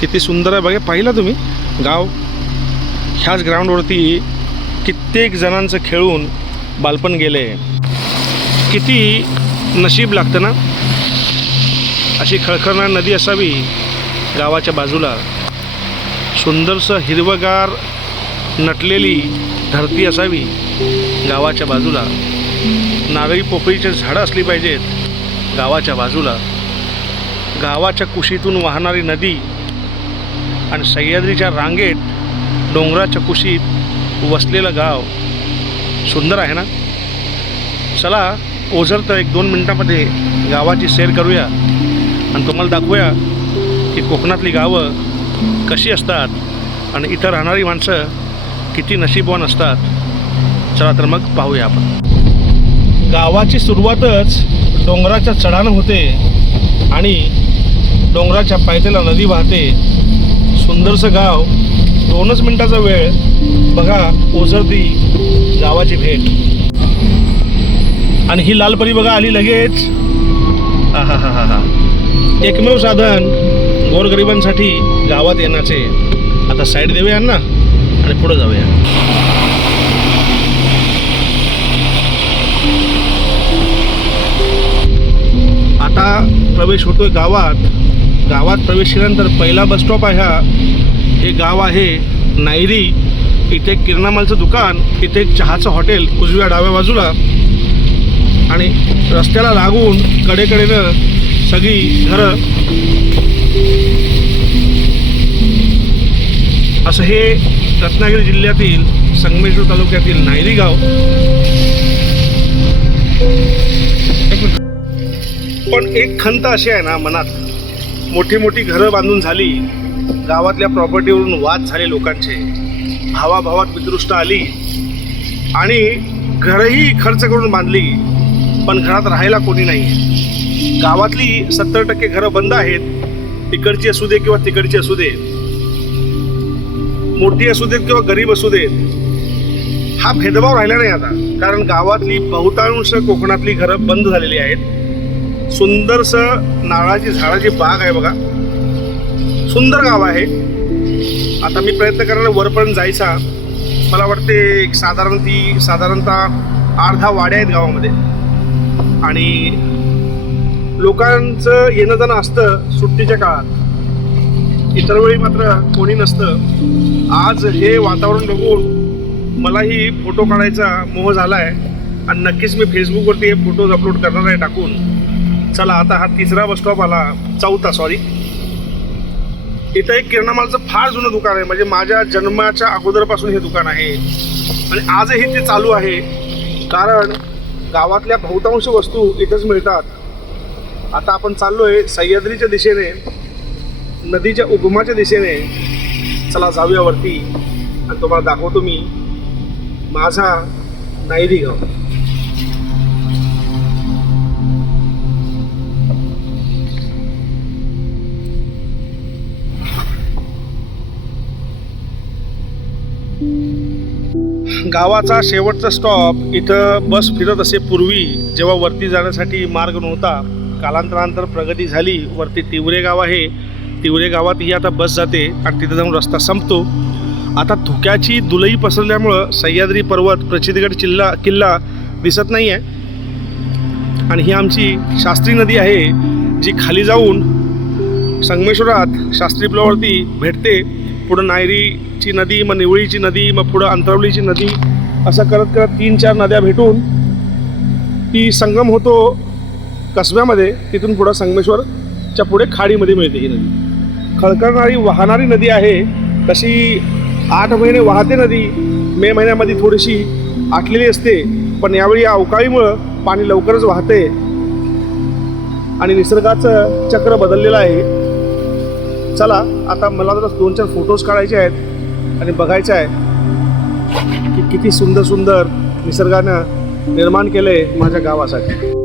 किती सुंदर आहे. बघा पाहिलं तुम्ही? गाव ह्याच ग्राउंडवरती कित्येक जणांचं खेळून बालपण गेले किती नशीब लागतं ना? अशी खळखळणारी नदी असावी गावाच्या बाजूला. सुंदरसं हिरवगार नटलेली धरती असावी गावाच्या बाजूला. नारळी पोपळीचे झाडं असली पाहिजेत गावाच्या बाजूला. गावाच्या कुशीतून वाहणारी नदी आणि सह्याद्रीच्या रांगेत डोंगराच्या कुशीत वसलेलं गाव सुंदर आहे ना? चला ओझर तर एक दोन मिनटामध्ये गावाची सैर करूया आणि तुम्हाला दाखवूया की कोकणातली गावं कशी असतात आणि इथं राहणारी माणसं किती नशीबवान असतात. चला तर मग पाहूया आपण. गावाची सुरुवातच डोंगराच्या चढानं होते आणि डोंगराच्या पायथ्याला नदी वाहते. सुंदरसं गाव दोनच मिनिटाचा वेळ. बघा ओझरती गावाची भेट. आणि ही लालपरी बघा आली लगेच. हा हा हा हा हा एकमेव साधन गोरगरिबांसाठी गावात येण्याचे. आता साईड देऊया ना आणि पुढे जाऊया. आता प्रवेश होतोय गावात. गावात प्रवेश केल्यानंतर पहिला बस स्टॉप आहे हा. हे गाव आहे नायरी. इथे एक किरणामालचं दुकान इथे एक चहाचं हॉटेल उजव्या डाव्या बाजूला. आणि रस्त्याला लागून कडेकडेनं सगळी घरं. असं हे रत्नागिरी जिल्ह्यातील संगमेश्वर तालुक्यातील नायरी गाव. पण एक खंत अशी आहे ना मनात. मोठी मोठी घरं बांधून झाली. गावातल्या प्रॉपर्टीवरून वाद झाले लोकांचे. भावाभावात विदृष्ट आली. आणि घरही खर्च करून बांधली. पण घरात राहायला कोणी नाही. गावातली सत्तर टक्के घरं बंद आहेत. इकडची असू दे किंवा तिकडची असू दे. मोठी असू देत किंवा गरीब असू देत. हा भेदभाव राहिला नाही आता. कारण गावातली बहुतांश कोकणातली घरं बंद झालेली आहेत. सुंदरस नारळाची झाडाची बाग आहे बघा. सुंदर गाव आहे. आता मी प्रयत्न करायला वरपर्यंत जायचा. मला वाटते एक साधारण ती साधारणतः अर्धा वाड्या आहेत गावामध्ये. आणि लोकांचं येणं जाणं असतं सुट्टीच्या काळात. इतर वेळी मात्र कोणी नसतं. आज हे वातावरण बघून मलाही फोटो काढायचा मोह झाला आहे आणि नक्कीच मी फेसबुकवरती हे फोटोज अपलोड करणार आहे टाकून. चला आता हा तिसरा बस स्टॉप आला. चौथा सॉरी इथं एक किरणामालचं फार जुनं दुकान आहे. म्हणजे माझ्या जन्माच्या अगोदरपासून हे दुकान आहे. आणि आजही ते चालू आहे. कारण गावातल्या बहुतांश वस्तू इथंच मिळतात. आता आपण चाललो आहे सह्याद्रीच्या दिशेने नदीच्या उगमाच्या दिशेने. चला जाऊया वरती. आणि तुम्हाला दाखवतो मी माझा नायरी गाव. गावाचा शेवटचा स्टॉप इथं बस फिरत असे पूर्वी जेव्हा वरती जाण्यासाठी मार्ग नव्हता कालांतरानंतर प्रगती झाली. वरती तिवरे गाव आहे. तिवरे गावात ही आता बस जाते आणि तिथे जाऊन रस्ता संपतो. आता धुक्याची दुलई पसरल्यामुळं सह्याद्री पर्वत प्रचितगड किल्ला किल्ला दिसत नाही आहे आणि ही आमची शास्त्री नदी आहे जी खाली जाऊन संगमेश्वरात शास्त्री पुलावरती भेटते. पुढं नायरीची नदी मग निवळीची नदी मग पुढं अंतरवलीची नदी असं करत करत तीन चार नद्या भेटून ती संगम होतो कसब्यामध्ये. तिथून पुढं संगमेश्वरच्या पुढे खाडीमध्ये मिळते ही नदी. खळखळणारी वाहणारी नदी आहे. तशी आठ महिने वाहते नदी. मे महिन्यामध्ये थोडीशी आटलेली असते. पण यावेळी या अवकाळीमुळं पाणी लवकरच वाहते. आणि निसर्गाचं चक्र बदललेलं आहे. चला आता मला जरा दोन चार फोटोज काढायचे आहेत आणि बघायचं आहे की किती सुंदर सुंदर निसर्गानं निर्माण केलं आहे माझ्या गावासाठी.